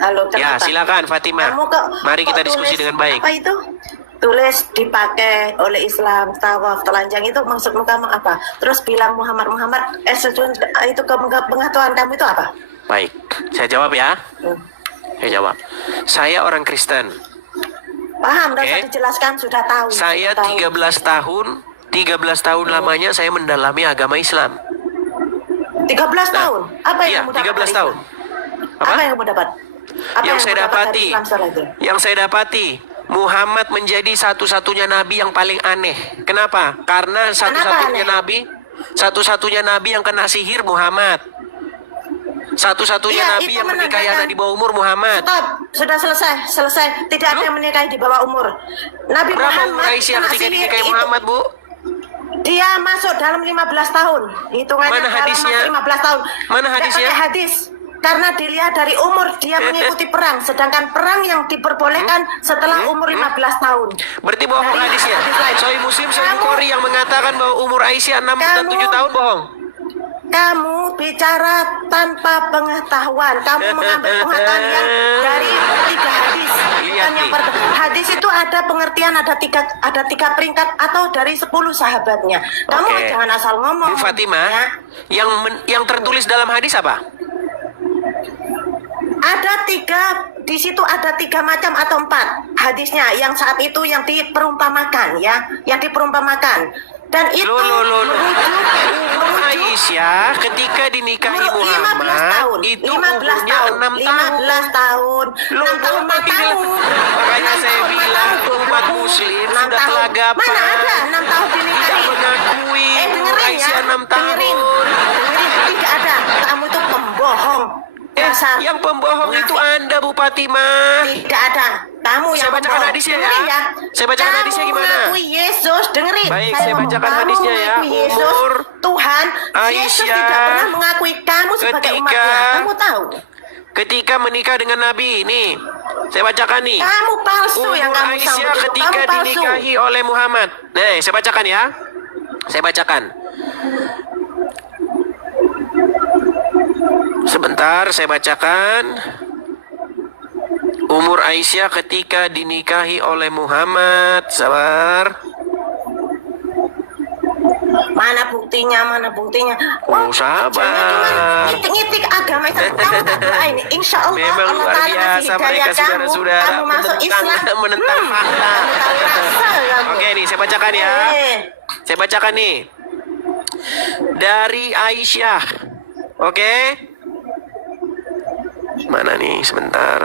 Halo, Ya, kenapa? silakan Fatimah. Kamu kok Mari kita kok diskusi tulis dengan baik. apa itu? Tulis dipakai oleh Islam, tawaf, telanjang itu maksudmu kamu apa? Terus bilang Muhammad itu pengetahuan kamu itu apa? Baik, saya jawab ya. Hmm. Saya jawab. Saya orang Kristen. Paham, udah Oke. usah dijelaskan, sudah tahu. Saya sudah tahu. 13 tahun lamanya saya mendalami agama Islam. 13 tahun. Apa Iya, yang kamu dapat 13 dari tahun. Islam? Apa? Apa yang kamu dapat? Apa Yang saya kamu dapat dari dapati, Islam setelah itu? yang saya dapati, Muhammad menjadi satu-satunya nabi yang paling aneh. Kenapa? Karena satu-satunya aneh? satu-satunya nabi yang kena sihir Muhammad. Satu-satunya Iya, nabi itu yang menikahi menandakan- anak di bawah umur Muhammad. Stop, sudah selesai. Tidak ada yang menikahi di bawah umur. Nabi Berapa umur Muhammad Aisyah kena ketika sihir dinikahi itu. Muhammad, Bu? Dia masuk dalam 15 tahun. Hitungannya Mana dalam hadisnya? 15 tahun. Mana Nggak hadisnya? pakai hadis. Karena dilihat dari umur dia mengikuti perang, sedangkan perang yang diperbolehkan setelah umur 15 tahun. Berarti bohong Dari hadisnya. hadis lain. Sahih Muslim, Sahih Kamu- Bukhari yang mengatakan bahwa umur Aisyah 6 dan Kamu- 7 tahun bohong. Kamu bicara tanpa pengetahuan. Kamu mengambil pengetahuan yang dari 3 hadis. Lihat nih. Hadis itu ada pengertian, ada tiga peringkat atau dari 10 sahabatnya. Kamu Oke. jangan asal ngomong. Bu Fatimah, Ya. yang tertulis dalam hadis apa? Ada 3, di situ ada 3 macam atau 4 hadisnya yang saat itu yang diperumpamakan ya, yang diperumpamakan. Dan itu Loh. merujuk Aisyah ketika dinikahi 15 Muhammad tahun, itu 15 umurnya tahun, 6 tahun. 15 tahun, 6 tahun, 4 tahun. Makanya 6 saya tahun, 4 bilang tahun, umat 20, muslim 6 sudah tahun. kelagapan. Mana ada 6 tahun Tidak dinikahi? mengakui umur Dengerin Aisyah ya, 6 tahun. dengerin, tidak ada. Kamu itu pembohong. Dasar Yang pembohong itu Anda, Bu Fatimah. tidak ada. Kamu Saya yang bacakan membohong. hadisnya Dengerin ya. Saya bacakan Kamu hadisnya gimana? mengakui Yesus, dengerin. Baik, saya ngomong, bacakan kamu hadisnya ya. mengakui Yesus, Umur Tuhan. Yesus Aisyah tidak pernah mengakui kamu sebagai umatnya. Kamu tahu? ketika menikah dengan Nabi. Nih, saya bacakan nih. Kamu palsu yang Umur kamu Aisyah sambut itu. ketika Kamu palsu. dinikahi oleh Muhammad. Nih, saya bacakan ya. Saya bacakan. Sebentar, saya bacakan. Umur Aisyah ketika dinikahi oleh Muhammad. Sabar. Mana buktinya? Oh, sabar. Cuma ngitik-ngitik agama Islam. Kamu tak doa ini. Insya Allah Memang Allah luar Ta'ala biasa kasih hidayah mereka kamu. saudara-saudara Kamu masuk Islam. menentang fakta. Kamu tahu rasa kamu. Oke nih, saya bacakan ya. Eh. Saya bacakan nih. Dari Aisyah. Oke. Mana nih? Sebentar.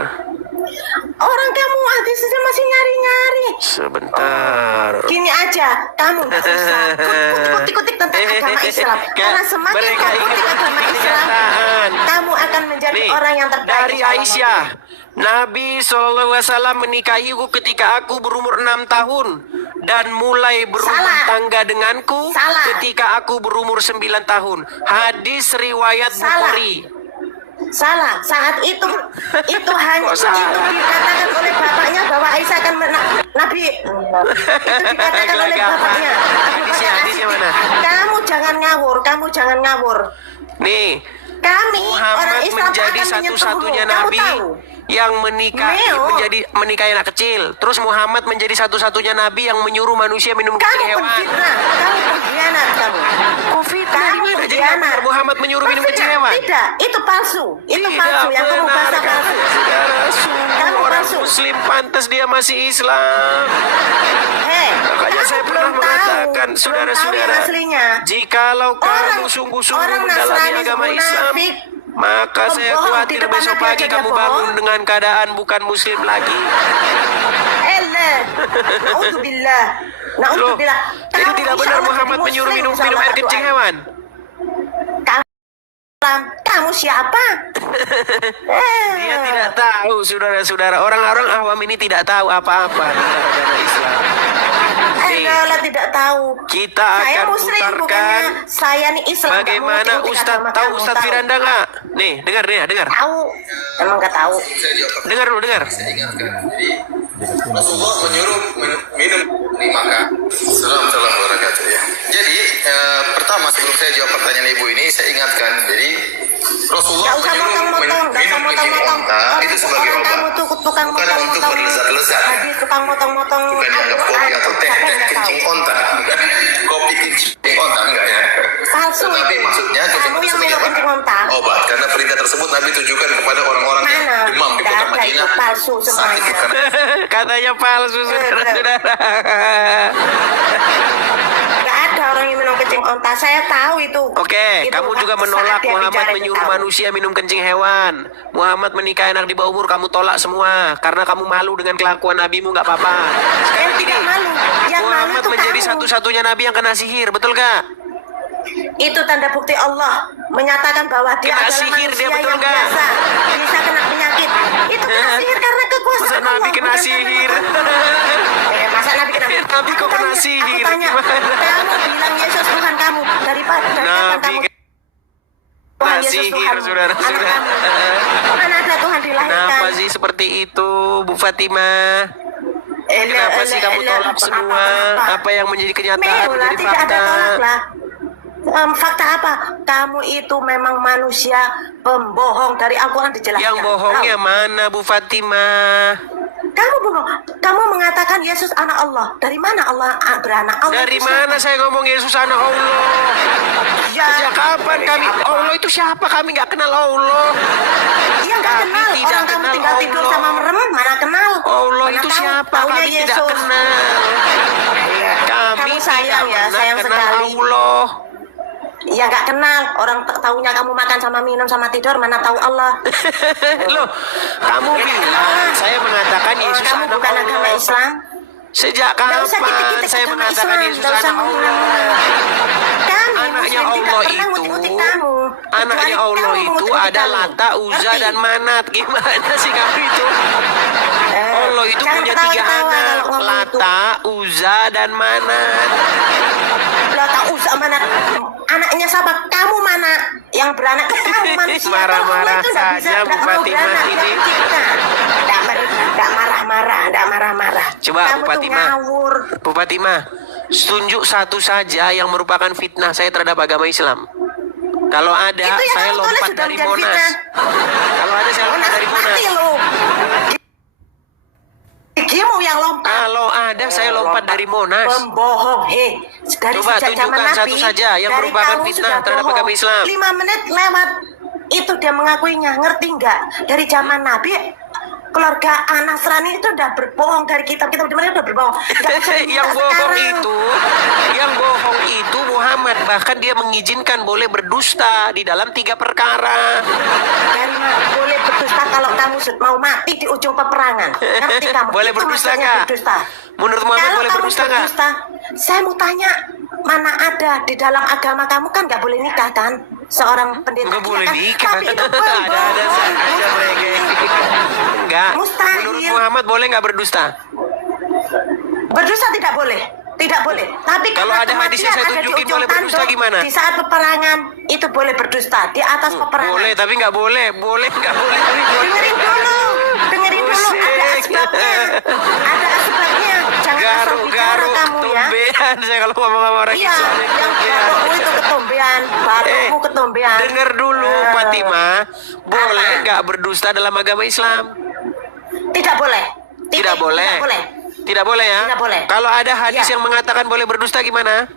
Orang kamu hadisnya masih nyari-nyari. Sebentar. Gini aja, kamu nggak usah kutik-kutik tentang agama Islam. Karena semakin Mereka kau kutik ingin agama Islam, kenyataan. kamu akan menjadi Nih, orang yang terbaik. dari insya Allah. Aisyah. Nabi SAW menikahiku ketika aku berumur 6 tahun dan mulai berumah Salah. tangga denganku Salah. ketika aku berumur 9 tahun. Hadis riwayat Salah. Bukhari. Salah, saat itu hanya Kok salah? itu dikatakan oleh bapaknya bahwa Aisyah akan Nabi itu dikatakan oleh Gelagapan. bapaknya. Hadisnya mana? Kamu jangan ngawur. Nih, Kami orang Muhammad Islam menjadi akan menyentuhmu. satu-satunya Kamu nabi tahu? yang menikahi anak kecil. Terus Muhammad menjadi satu-satunya nabi yang menyuruh manusia minum Kamu kecil hewan. penfitnah, kamu pengkhianat kamu. Dari mana? Jadi nggak benar Muhammad menyuruh minum kecil hewan? Tidak, itu palsu. Itu Tidak palsu yang kamu benar, bahasa palsu. saudara. Sungguh Kamu orang palsu. Muslim pantas dia masih Islam. Makanya Kamu saya pernah belum tahu. mengatakan, Belum saudara-saudara, tahu yang aslinya. jikalau kamu Orang- sungguh-sungguh orang mendalami Nasrani agama Islam, munafik, maka saya pembohong, khawatir di depan besok Nabi pagi aja dia kamu bohong. bangun dengan keadaan bukan Muslim lagi. Na'udzubillah. Loh, Na'udzubillah. jadi Kamu tidak insya benar Allah Muhammad jadi menyuruh Muslim, minum insya Allah air berdoa. kencing hewan. Kamu siapa? Dia tidak tahu, saudara-saudara. Orang-orang awam ini tidak tahu apa-apa tentang agama Islam. Nih, Allah tidak tahu. kita Saya akan Muslim, putarkan bukannya saya nih Islam. bagaimana Kamu ngerti Ustadz agama tahu kamu, Ustadz tahu. Firanda nggak? Nih, dengar. Tahu. Emang nggak tahu. Dengar dulu, dengar. Saya ingatkan. Jadi Rasulullah menyuruh minum di Makkah. Assalamualaikum warahmatullahi wabarakatuh. Ya. Jadi pertama sebelum saya jawab pertanyaan ibu ini, saya ingatkan. Jadi Rasulullah Nggak usah menyuruh motong-motong, nggak usah minum kencing motong-motong. onta itu sebagai Orang obat, kamu tuh tukang bukan untuk motong-motong. berlezat-lezat. Habis tukang motong-motong. Bukan dianggap kopi atau teh Siapa yang nggak tahu? kencing onta, kopi kencing onta enggak ya. Palsu Tetapi itu. maksudnya Kamu kencing yang sebagai minum apa? kencing onta. Obat, karena perintah tersebut Nabi tujukan kepada orang-orang yang Mana? demam di Nggak kota ada, itu Madinah. palsu Sakit semuanya. karena Katanya palsu, saudara-saudara. Nggak ada orang yang minum kencing onta. Saya tahu itu. Oke, Itu kamu saat juga dia menolak Muhammad bicara, dia menyuruh tahu. manusia minum kencing hewan. Muhammad menikah anak di bawah umur, kamu tolak semua. Karena kamu malu dengan kelakuan nabimu, nggak apa-apa. Sekarang Yang gini, tidak malu. Yang malu Muhammad itu menjadi kamu. satu-satunya nabi yang kena sihir, betul gak? Itu tanda bukti Allah menyatakan bahwa dia Kena adalah sihir dia, manusia betul yang nggak? biasa, bisa kena penyakit. Itu kena sihir karena Masa kekuasaan nabi Allah. kena bukan sihir? karena- masa nabi kena Nabi kok kena sihir? Aku tanya, Gimana? kamu bilang Yesus Tuhan kamu dari kapan Nabi kamu kena Tuhan Yesus sihir, Tuhan anak saudara-saudara. kamu? Mana ada Tuhan dilahirkan? Kenapa sih seperti itu, Bu Fatimah? Kenapa sih kamu tolak semua? Apa yang menjadi kenyataan, Melah, menjadi tidak ada tolak fakta? lah. Fakta apa? Kamu itu memang manusia pembohong, dari Al-Quran dijelaskan. Yang bohongnya Tahu? mana, Bu Fatimah? Kamu bohong. Kamu mengatakan Yesus anak Allah. Dari mana Allah beranak? Allah Dari itu mana siapa? saya ngomong Yesus anak Allah? Ya, Sejak kapan dari kami? siapa? Allah itu siapa? Kami nggak kenal Allah. Iya nggak Kami kenal. tidak Orang kamu kenal tinggal tidur Allah. sama merem, mana kenal? Allah Mana itu tahu? siapa? Taunya Kami tidak Yesus. kenal. Kami Kamu sayang tidak ya, pernah sayang kenal sekali. Allah. Ya nggak kenal. Orang tahunya kamu makan sama minum sama tidur, mana tahu Allah? Loh, kamu Ya, bilang kenal. saya mengatakan Orang Yesus kamu anak bukan agama Allah. Islam. Sejak Nggak usah kapan kita-kita saya agama mengatakan Islam, Yesus nggak usah anak Allah? menghina-hina. Kami Anaknya Muslim tidak Allah pernah itu, ngutik-ngutik kamu. anaknya Kecuali Allah kamu itu mengutik-ngutik ada kamu. Lata, Uzza, Ngerti? dan Manat. Gimana sih kamu itu? Allah itu Jangan punya ketawa-ketawa 3 anak, kalau ngomong itu. Lata, Uzza, dan Manat. Lata, Uzza, Manat. Anaknya siapa? Kamu mana? Yang beranak kamu manusia. Marah-marah Kalau Allah itu nggak saja, Bu nggak mau Fatimah beranak, ini. nggak pencipta. Nggak marah-marah, nggak marah-marah. Coba, kamu Bu tuh Fatimah. ngawur. Bu Fatimah, tunjuk satu saja yang merupakan fitnah saya terhadap agama Islam. Kalau ada, Itu yang saya kamu tulis lompat sudah dari menjadi Monas. fitnah. Kalau ada, saya lompat dari Monas. Mati lu. Gigimu yang lompat. Kalau ada, saya lompat dari Monas. Pembohong, dari Coba sejak zaman tunjukkan Nabi, satu saja yang dari merupakan kamu fitnah sudah terhadap bohong. agama Islam. 5 menit lewat, itu dia mengakuinya, ngerti nggak? Dari zaman Nabi, keluarga Nasrani itu udah berbohong dari kitab-kitab mereka udah berbohong. Nggak usah yang diminta bohong sekarang. itu Muhammad, bahkan dia mengizinkan boleh berdusta di dalam 3 perkara. Dari mana boleh berdusta kalau kamu mau mati di ujung peperangan? Ngerti kamu? Boleh Itu berdusta maksudnya nggak? berdusta. Menurut Muhammad Kalau boleh kamu berdusta nggak? saya mau tanya, mana ada di dalam agama kamu kan nggak boleh nikah kan? Seorang pendeta Nggak iya boleh kan? nikah. Tapi itu Ada saja mereka. Enggak. Mustahil. Menurut Muhammad boleh nggak berdusta? Berdusta tidak boleh. Tidak boleh. Tapi Kalau karena ada hadisnya kematian saya ada di tunjukin ujung boleh berdusta tanduk, gimana? Di saat peperangan itu boleh berdusta di atas peperangan. Boleh, tapi nggak boleh. Boleh, nggak boleh. Tapi boleh. Dengerin dulu. Dengerin dulu, ada Pusing. asbabnya. Ada asbabnya. Jangan asal bicara Garuk-garuk kamu ya. ketumbean saya kalau ngomong sama orang Iya, Islam. yang batukmu itu ketombean, batukmu ketombean. Dengar dulu, Fatimah. Boleh Apa? nggak berdusta dalam agama Islam? Tidak boleh. Tidak boleh. Tidak boleh. Tidak boleh ya? Tidak boleh. Kalau ada hadis Ya. yang mengatakan boleh berdusta gimana?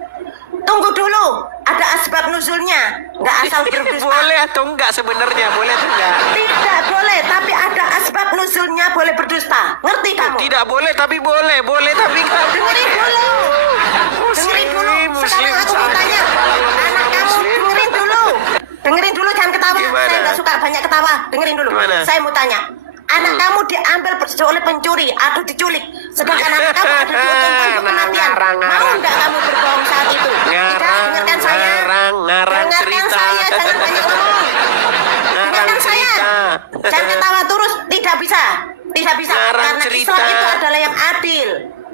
Tunggu dulu, ada asbab nuzulnya. Nggak asal berdusta. Boleh atau enggak sebenarnya? Boleh atau enggak? Tidak boleh, tapi ada asbab nuzulnya boleh berdusta. Ngerti kamu? Tidak boleh tapi boleh. Boleh tapi enggak Dengerin dulu. Dengerin dulu. Sekarang aku mau tanya. Anak kamu dengerin dulu. Dengerin dulu, jangan ketawa. Gimana? Saya nggak suka banyak ketawa. Dengerin dulu. Gimana? Saya mau tanya. Anak kamu diambil oleh pencuri atau diculik. Sedangkan anak kamu ada di ujung tanduk kematian. Ngarang. Mau nggak kamu berbohong saat itu? Tidak, dengarkan saya. Ngarang Dengarkan cerita. saya, jangan banyak ngomong. Ngarang Dengarkan saya. cerita. Jangan ketawa terus. Tidak bisa. Tidak bisa. Ngarang Karena cerita. Islam itu adalah yang adil.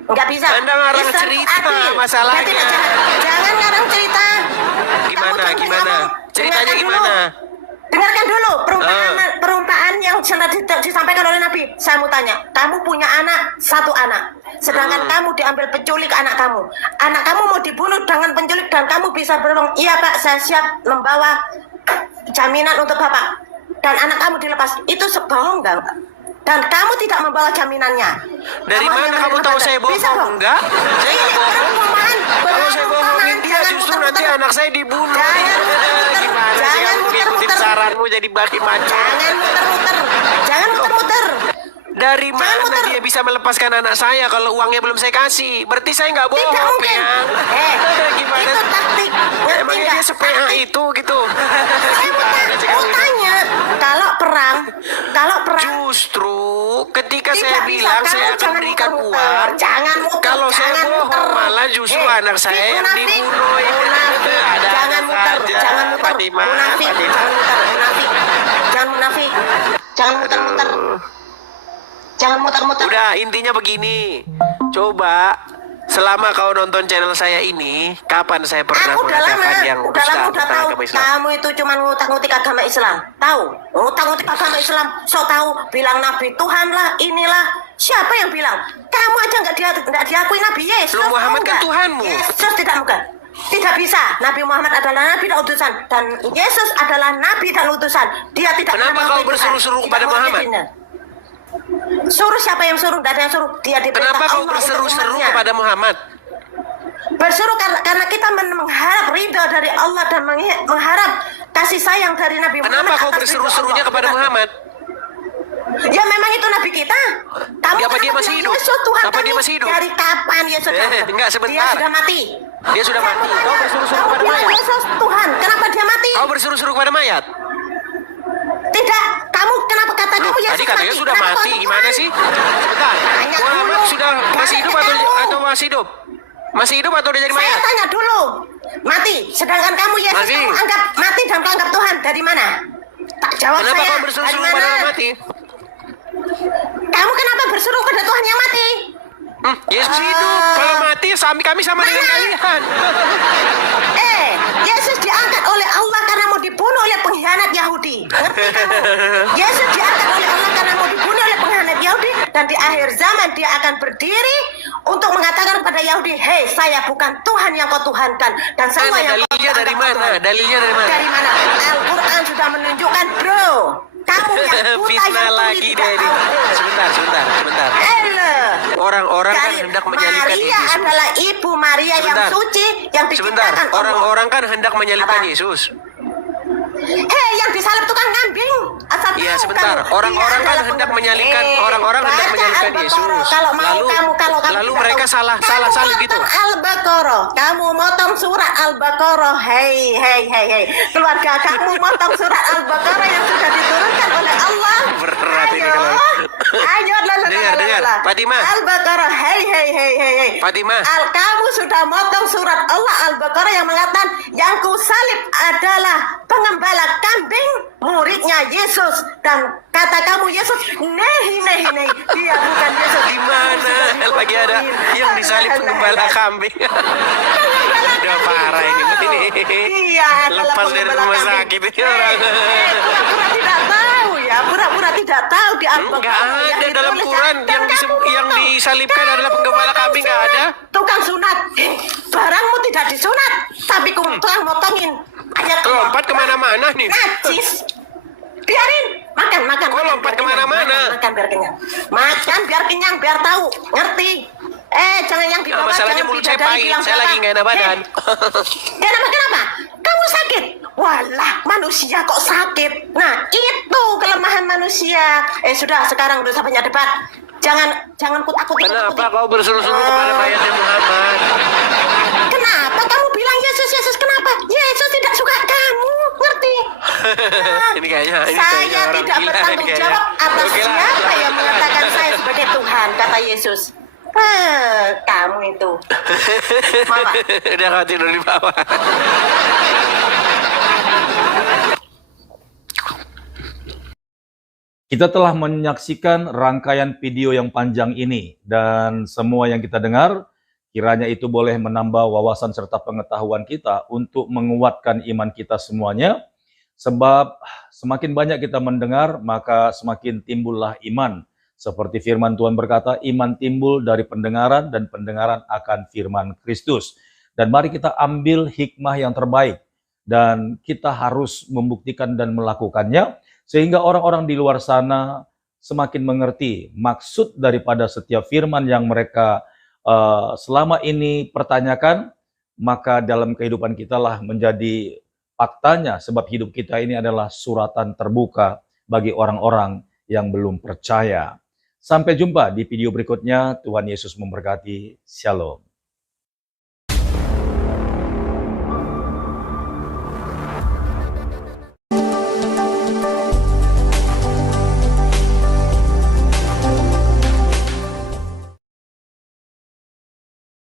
Nggak bisa. Anda ngarang Islam itu cerita, adil. masalahnya. Jadi jangan ngarang cerita. Gimana? Kamu jangan Gimana? ngomong. Ceritanya Dengarkan dulu. gimana? Dengarkan dulu perumpamaan yang sudah disampaikan oleh Nabi. Saya mau tanya, kamu punya anak, satu anak, sedangkan kamu diambil penculik anak kamu. Anak kamu mau dibunuh dengan penculik dan kamu bisa berbohong, iya Pak, saya siap membawa jaminan untuk Bapak. Dan anak kamu dilepas, itu bohong enggak? Dan kamu tidak membawa jaminannya. Dari mana kamu tahu saya bohong? Enggak, saya nggak bohong. Kalau saya bohongin dia, justru nanti anak saya dibunuh. Gimana sih kamu ngikutin saranmu jadi baki maco? Jangan muter-muter. Dari mana dia bisa melepaskan anak saya kalau uangnya belum saya kasih? Berarti saya nggak bohong. Tidak mungkin. Gimana? Itu taktik. Emangnya dia sepea itu gitu? Saya mau tanya, kalau perang. Justru ketika Tidak saya bisa, bilang kamu saya akan jangan berikan muter-muter. uang, Jangan muter, kalau saya jangan bohong muter. malah justru anak saya yang munafik, dibunuh. munafik. Ada Jangan muter, saja, jangan muter. Fatimah, Munafik, Fatimah. jangan muter, munafik. Jangan munafik. Jangan muter-muter. Aduh. Jangan muter-muter. Udah, intinya begini. Coba selama kau nonton channel saya ini, kapan saya pernah Aku udah lama, mengatakan yang udah dusta tahu tentang agama Islam? kamu itu cuma ngutak-ngutik agama Islam. Tahu? Ngutak-ngutik agama Islam. So tahu bilang Nabi Tuhan lah, inilah. Siapa yang bilang? Kamu aja nggak diakui Nabi Yesus. Loh, Muhammad tahu kan nggak? Tuhanmu. Yesus tidak bukan. Tidak bisa. Nabi Muhammad adalah Nabi dan utusan, dan Yesus adalah Nabi dan utusan. Dia tidak. Kenapa pernah kau mengikuti berseru-seru Tuhan. kepada Tidak Muhammad? mengikuti Tuhan. Suruh siapa yang suruh? Tidak ada yang suruh. Dia diperintah Kenapa kau Allah untuk berseru-seru umatnya. kepada Muhammad? Berseru karena kita mengharap ridho dari Allah dan mengharap kasih sayang dari Nabi Muhammad. Kenapa kau atas ridho berseru-serunya Allah. kepada Muhammad? Ya memang itu Nabi kita. Kamu Ya, apa dia kenapa masih bilang hidup? Yesus Tuhan Apa kami? dia masih hidup? Dari kapan Yesus? Enggak, sebentar. Dia sudah mati. Dia sudah Saya mati. mau tanya, Kau berseru-seru kamu kepada bilang mayat? Yesus Tuhan. Kenapa dia mati? Kau berseru-seru kepada mayat? Tidak. Kamu kenapa kata Loh, kamu Yesus tadi katanya mati? sudah Kenapa mati. kau Gimana Tuhan? sih? Sebentar. Tanya Muhammad dulu. sudah masih hidup Tanya kamu. atau masih hidup? Masih hidup atau udah jadi Saya mayat? tanya dulu. Mati. Sedangkan kamu Yesus Mati. kamu anggap mati dan kau anggap Tuhan. Dari mana? Tak jawab Kenapa saya. kau berseru-seru Dari kepada mana? orang mati? Kamu kenapa berseru pada Tuhan yang mati? Yesus hidup. Kalau mati, kami sama dengan Mana? kalian. Yesus diangkat oleh Allah karena mau dibunuh oleh pengkhianat Yahudi. Ngerti kamu? Yesus diangkat oleh Allah karena mau dibunuh oleh pengkhianat Yahudi, dan di akhir zaman dia akan berdiri untuk mengatakan kepada Yahudi, hei, saya bukan Tuhan yang kau tuhankan, dan semua Mana yang kau dalilnya dari anggap mana? Tuhan." Dalilnya dari mana? Dari mana? Al-Quran sudah menunjukkan, bro. Kamu yang buta Fitnah yang tuli lagi tidak deh ini. tahu. Sebentar. Orang-orang kan hendak menyalibkan Maria Yesus. adalah ibu Maria yang Sebentar. suci, yang Sebentar, diciptakan Allah. orang-orang kan hendak menyalibkan Apa? Yesus. Hei, yang disalib tukang kambing. Asal Iya, tahu sebentar. kamu, Orang-orang dia kan adalah hendak penggemar. menyalibkan, orang-orang hendak Baca menyalibkan Al-Baqarah. Yesus. Kalau mau kalau kamu lalu tidak mereka tahu. salah Kamu gitu. motong Al-Baqarah. Kamu motong surat Al-Baqarah. Hei. Keluarga kamu motong surat Al-Baqarah yang sudah diturunkan oleh Allah. Berat ini kalau- Ayo, Dengar, Fatimah. Al-Baqarah. Hei. Fatimah. Kamu sudah motong surat Allah Al-Baqarah yang mengatakan yang kusalib adalah pengembala kambing, muridnya Yesus, dan kata kamu Yesus, nehi, dia bukan Yesus. Di mana lagi ada yang disalib pengembala kambing? Udah parah ini. Iya, adalah Lepas dari pengembala rumah kambing. sakit ini orang. Pura-pura tidak tahu ya, pura-pura tidak tahu di Al-Baqarah. Enggak ada yang dalam ditulis, Quran dan yang kamu disalibkan adalah pengembala motong kambing, nggak ada. Tukang sunat, barangmu tidak disunat, tapi tukang motongin. Ayat Allah. Lompat kemana-mana nih. Najis. Biarin. Makan. Kok lompat biar kemana-mana? kenyang. Makan biar kenyang. Makan biar kenyang, biar tahu. Ngerti? Jangan yang di Nah, bawah. masalahnya jangan mulut saya bidadari pahit, bilang saya berapa. lagi nggak enak badan. Kenapa? Kamu sakit? Walah, manusia kok sakit? Nah, itu kelemahan manusia. Sudah, sekarang udah sampai debat. Jangan kutakut. Kenapa kau berseru-seru kepada mayatnya Muhammad? Kenapa kamu bilang Yesus? Kenapa? Yesus tidak suka kamu, ngerti? Ini kayaknya Saya orang tidak gila bertanggung kayaknya. jawab atas Oke lah. siapa yang mengatakan saya sebagai Tuhan, kata Yesus. Kamu itu. Mama. Udah kau tidur di bawah. Kita telah menyaksikan rangkaian video yang panjang ini, dan semua yang kita dengar, kiranya itu boleh menambah wawasan serta pengetahuan kita untuk menguatkan iman kita semuanya, Sebab semakin banyak kita mendengar, maka semakin timbullah iman. Seperti firman Tuhan berkata, iman timbul dari pendengaran dan pendengaran akan firman Kristus. Dan mari kita ambil hikmah yang terbaik. Dan kita harus membuktikan dan melakukannya, sehingga orang-orang di luar sana semakin mengerti maksud daripada setiap firman yang mereka selama ini pertanyakan, maka dalam kehidupan kita lah menjadi faktanya, sebab hidup kita ini adalah suratan terbuka bagi orang-orang yang belum percaya. Sampai jumpa di video berikutnya. Tuhan Yesus memberkati. Shalom.